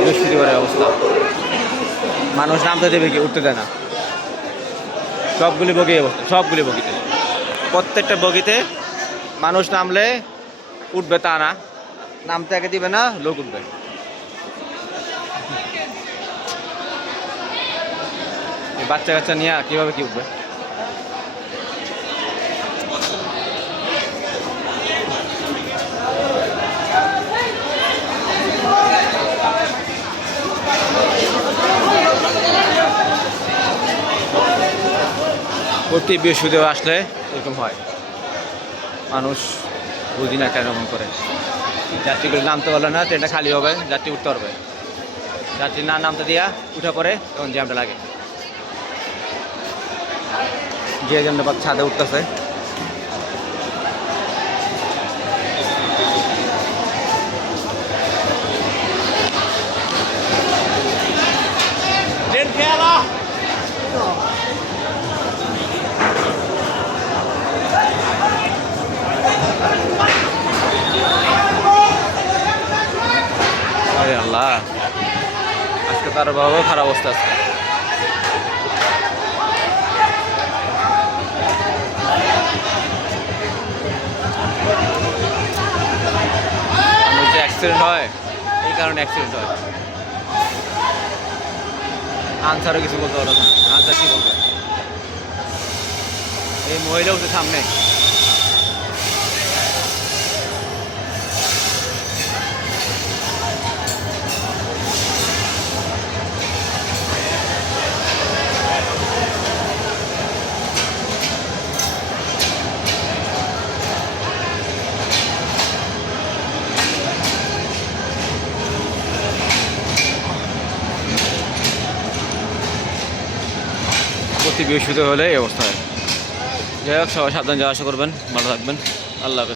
বৃহস্পতিবারের অবস্থা, মানুষ নামতে দেবে কি, উঠতে দেয় না। সবগুলি বগি অবস্থা, সবগুলি বগিতে, প্রত্যেকটা বগিতে মানুষ নামলে উঠবে তা না, নামতে আগে দিবে না, লোক উঠবে। বাচ্চা কাচ্চা নিয়ে কীভাবে কি উঠবে? প্রতি বৃহস্পতিবার আসলে এরকম হয়, মানুষ বুঝি না কেন এরকম করে। যাত্রীগুলো নামতে পারলে না, ট্রেনটা খালি হবে, যাত্রী উঠতে পারবে। যাত্রী না নামতে দিয়া উঠে পড়ে, তখন জ্যামটা লাগে। যে যেমন ছাদে উঠতেছে, আরে আল্লাহ, আজকে তার বাবা খারাপ অবস্থা আছে। যে অ্যাক্সিডেন্ট হয়, এই কারণে অ্যাক্সিডেন্ট হয়। আনসারও কিছু বলতে পারো না, আনসার কি বলবে? এই মহিলা উঠে সামনে, প্রতি বৃহস্পতি হলে এই অবস্থা হয়। যাই হোক, সবাই সাবধান যাওয়া আসা করবেন, ভালো থাকবেন, আল্লাহ হাফেজ।